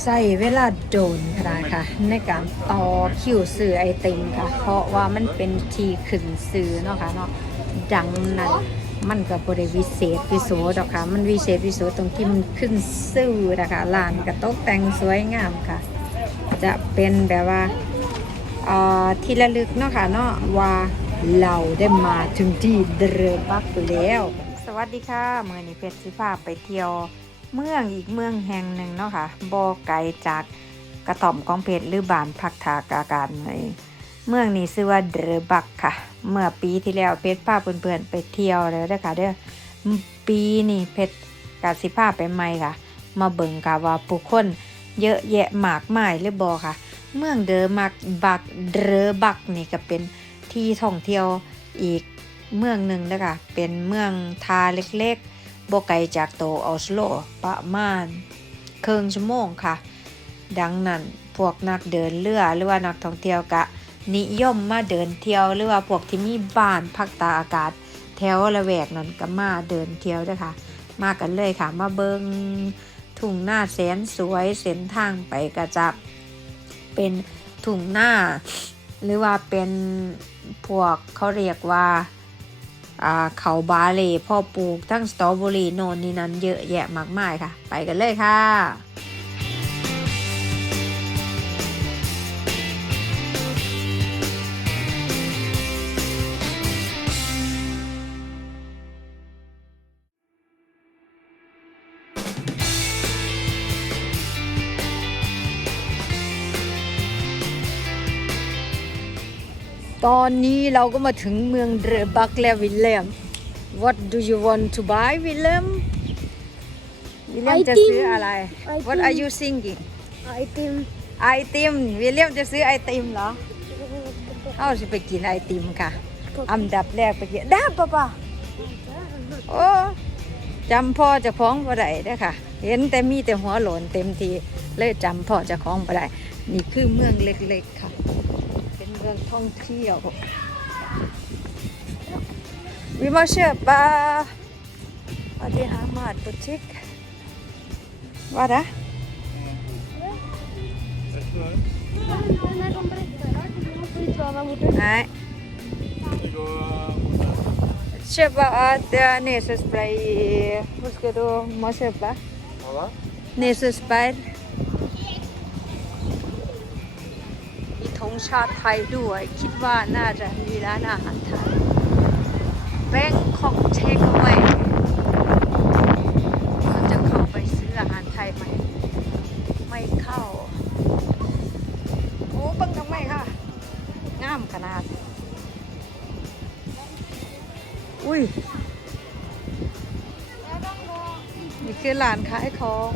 ใส่เวลาโดนนาดค่ะในการต่อคิวซื้อไอติมค่ะ เพราะว่ามันเป็นทีขึ้นซื้อเนาะค่ะเนาะดังนั้นมันก็บริวิเศษวิโสดอกค่ะ มันวิเศษวิโสตรงที่มันขึ้นซื้อนะคะร้านก็ตกแต่งสวยงามค่ะ จะเป็นแบบว่าอ่อที่ระลึกเนาะค่ะเนาะว่าเราได้มาถึงที่เดรบักแล้ว สวัสดีค่ะเมื่อนี้เพชรสิพาไปเที่ยว เมืองอีกเมืองแห่งหนึ่งเนาะค่ะบ่ไกลจากกระต่อมของเพชรหรือบานพักทากาการเลยเมืองนี้ชื่อว่าเดอบักค่ะ เมื่อปีที่แล้วเพชรพาเพื่อนๆไปเที่ยวแล้วเด้อค่ะเด้อปีนี้เพชรกาสิพาไปใหม่ค่ะ มาเบิ่งค่ะว่าผู้คนเยอะแยะมากมายเลยบ่ค่ะ เมืองเดอมักบักเดอบักนี่ก็เป็นที่ท่องเที่ยวอีกเมืองหนึ่งเด้อค่ะเป็นเมืองทาเล็กๆ บ่ไกลจากโตออสโลประมาณครึ่งชั่วโมงค่ะ ดังนั้นพวกนักเดินเรือหรือว่านักท่องเที่ยวกะ นิยมมาเดินเที่ยวหรือว่าพวกที่มีบ้านพักตาอากาศ แถวละแวกนั้นก็มาเดินเที่ยวด้วยค่ะ มากันเลยค่ะ มาเบิงทุ่งหน้าแสนสวยเส้นทางไปก็จะเป็นทุ่งหน้า หรือว่าเป็นพวกเขาเรียกว่า เขาบาเลพ่อปลูกทั้งสตรอเบอรี่โนนนี่นั้นเยอะแยะมากมายค่ะ ไปกันเลยค่ะ ตอนนี้เราก็มาถึงเมืองเดรบักแล้ววิลเลียม What do you want to buy วิลเลียมวิลเลียมจะซื้ออะไร What are you singing ไอติมไอติมวิลเลียมจะซื้อไอติมเหรอเอาสิไปกินไอติมค่ะ อันดับแรกไปกินได้ปะปะโอ้จำพ่อเจะคล้าของบ่ได้เด้อค่ะ เห็นแต่มีแต่หัวโหลนเต็มทีเลยจำพ่อเจะคล้าของบ่ได้นี่คือเมืองเล็กๆค่ะ เป็นเมืองท่องเที่ยว Vi må kjøpe av de her matbutikk. Hva er det? Den er sånn brettere. Du må få ut งชาติไทยด้วย คิดว่าน่าจะมีร้านอาหารไทยแบงคอกเทคเอาไว้เราจะเข้าไปซื้ออาหารไทยไหม ไม่เข้า โอ้เบังทำไมค่ะงามขนาด อุ้ยนี่คือร้านขายของ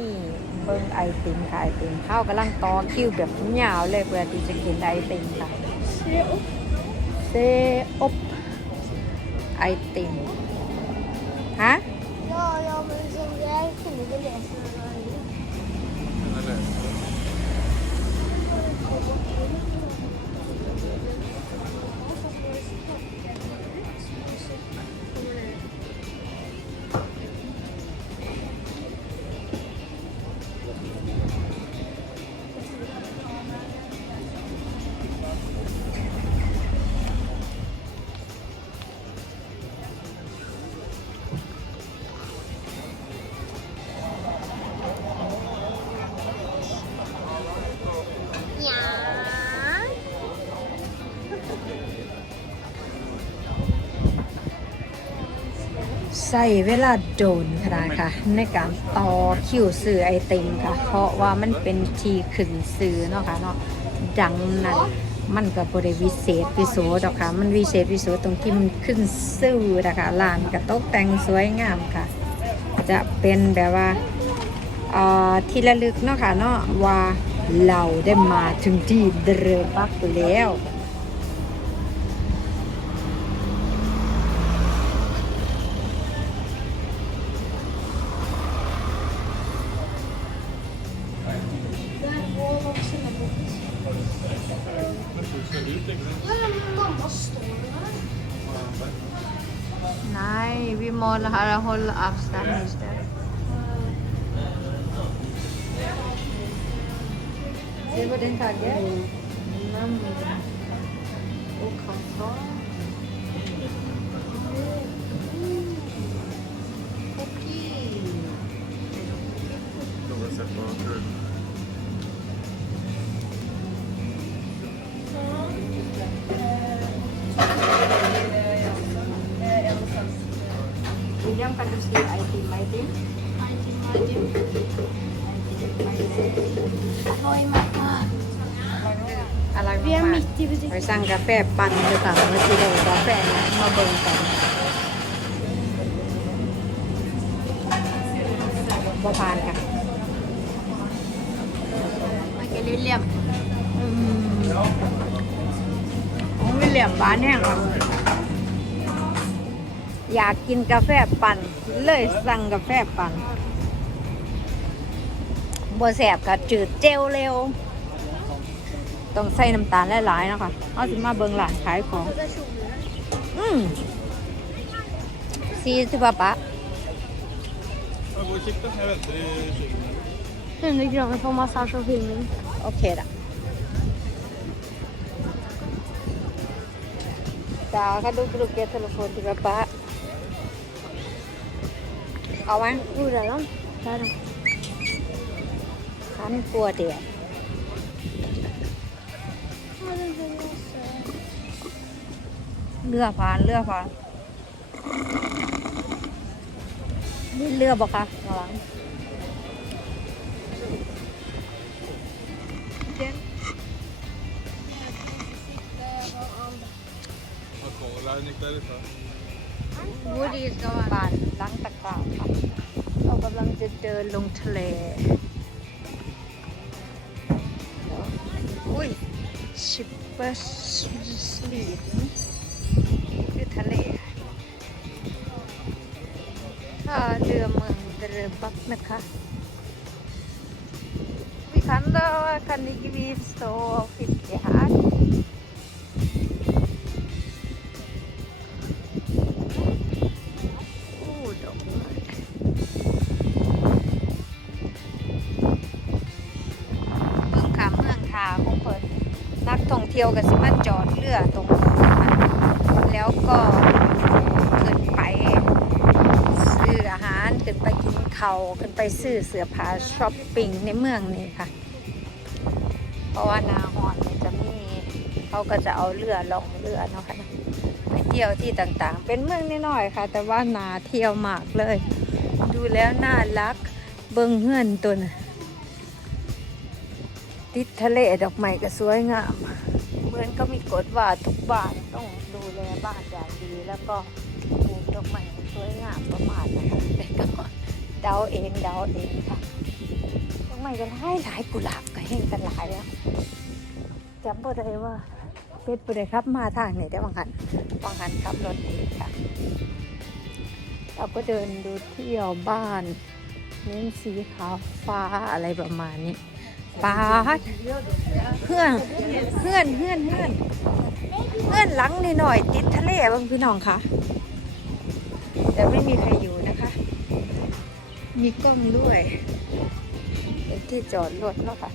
นี่ เบิ้งไอติมค่ะไอติมเข้ากำลังต่อคิวแบบยาวเลยเพื่อที่จะกินไอติมค่ะเซอบไอติม ใส่เวลาโดนขนาดค่ะ ในการต่อคิวซื้อไอติมค่ะ เพราะว่ามันเป็นทีขึ้นซื้อเนาะค่ะเนาะดังนั้นมันก็บริวิเศษวิโสดอกค่ะ มันวิเศษวิโสตรงที่มันขึ้นซื้อนะคะร้านก็ตกแต่งสวยงามค่ะ จะเป็นแบบว่าที่ระลึกเนาะค่ะเนาะว่าเราได้มาถึงที่เดรบักแล้ว مال هرهل افسر هجده زیبا دین تاگه نم او کتا William, kan du se item, item? Vad är macka? อะไร Vi är มาก mitt i ๆไป butiken. สั่งกาแฟปั่นด้วยกันมาสิได้ อยากกินกาแฟปั่นเลยสั่งกาแฟปั่นบัวแสบกับจืดเจลเร็ว ต้องใส่น้ำตาลหลายๆนะคะเอาสิมาเบิงหลานขายของ อืมซีสิบะปะ Jag går och kikar. Jag väntar i 20 minuter. 100 kronor på massage och filmning. โอเคละจ้าค่ะดูกรุกเกตโทรศัพท์ที่ปะ เอาไว้ Hvor är de? Där de. ขันกลัวเดียดเรือผ่านเรือผ่านนี่เรือบอกคะ ระวัง Vad kolla, gick därifrån. วูดีสก็บ้านล้างตะกร้าค่ะเรากำลังจะเดินลงทะเล อุ้ย ชิปเปอร์สลีดคือทะเลท่าเรือเมืองเรือบักนะคะ Vi kan då kan ni vi stå och fiska här. เดียวก็สิมาจอดเรือตรงนี้นแล้วก็ขึ้นไปซื้ออาหารขึ้นไปกินเขาขึ้นไปซื้อเสื้อผ้าช้อปปิ้งในเมืองนี่ค่ะ เพราะว่านาหอนจะมีเขาก็จะเอาเรือลงเรือเนาะค่ะไปเที่ยวที่ต่างๆ เป็นเมืองน้อยๆค่ะ แต่ว่านาเที่ยวมากเลย ดูแล้วน่ารักเบิงเฮือนตัวนะติดทะเลดอกไม้ก็สวยงาม เหมือนก็มีกฎว่าทุกบ้านต้องดูแลบ้านอย่างดี แล้วก็ปลูกดอกไม้สวยงามประมาณนะคะแต่ก็เดาเองเดาเองค่ะดอกไม้ก็หลายหลายกุหลาบก็เห็นกันหลายแล้วจำบ่ได้ว่าเป็นบ่ได้ครับมาทางไหนได้บางคันบางคันขับรถเองค่ะ เราก็เดินดูเที่ยวบ้านเน้นสีขาวฟ้าอะไรประมาณนี้ ป้าดเพื่อนเพื่อนเพื่อนเพื่อนเพื่อนหลังนิดหน่อยติดทะเลบางพี่น้องค่ะแต่ไม่มีใครอยู่นะคะ มีกล้องด้วย เป็นที่จอดรถเนาะค่ะ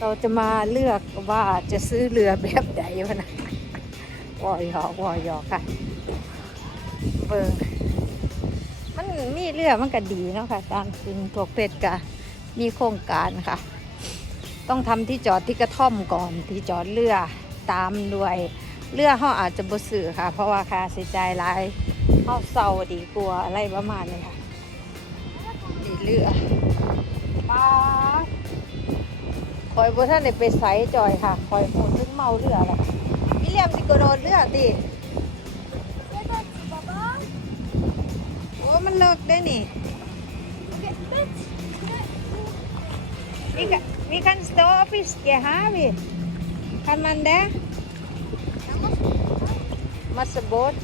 เราจะมาเลือกว่าจะซื้อเรือแบบใดวะนะวอยอวอยอค่ะ เบิงมันมีเรือมันก็ดีเนาะค่ะ ตามจริงพวกเป็ดกะมีโครงการค่ะ ต้องทำที่จอดที่กระท่อมก่อนที่จอดเรือตามด้วยเรือเขาอาจจะบ่ซื้อค่ะ เพราะว่าค่าใช้จ่ายหลายเขาเศร้าดีกว่าอะไรประมาณนี้ค่ะดีเรือป้าคอยบ่ท่านได้ไปใสจอยค่ะคอยโหดถึงเมาเรือแล้ววิลเลียมสิกระโดดเรือติโอ้มันเลิกได้นี่ Vi kan, vi kan stå och fiska här vi. Kan man det? Massa båt.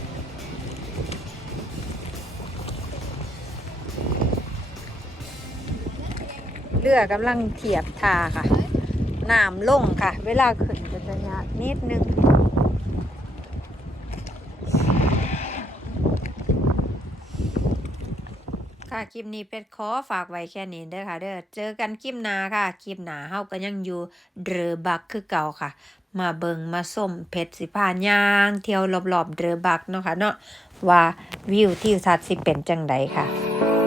เรือกำลังเทียบท่าค่ะ น้ำลงค่ะ เวลาขึ้นก็จะยากนิดนึง ม ค่ะคลิปนี้เพชรขอฝากไว้แค่นี้เด้อค่ะเด้อเจอกันคลิปหน้าค่ะคลิปหน้าเฮาก็ยังอยู่เดอบักคือเก่าค่ะ มาเบิงมาส้มเพชรสิพานย่าง เที่ยวรอบๆเดอบักเนาะค่ะเนาะว่าวิวที่ทัศน์สิเป็นจังไดค่ะ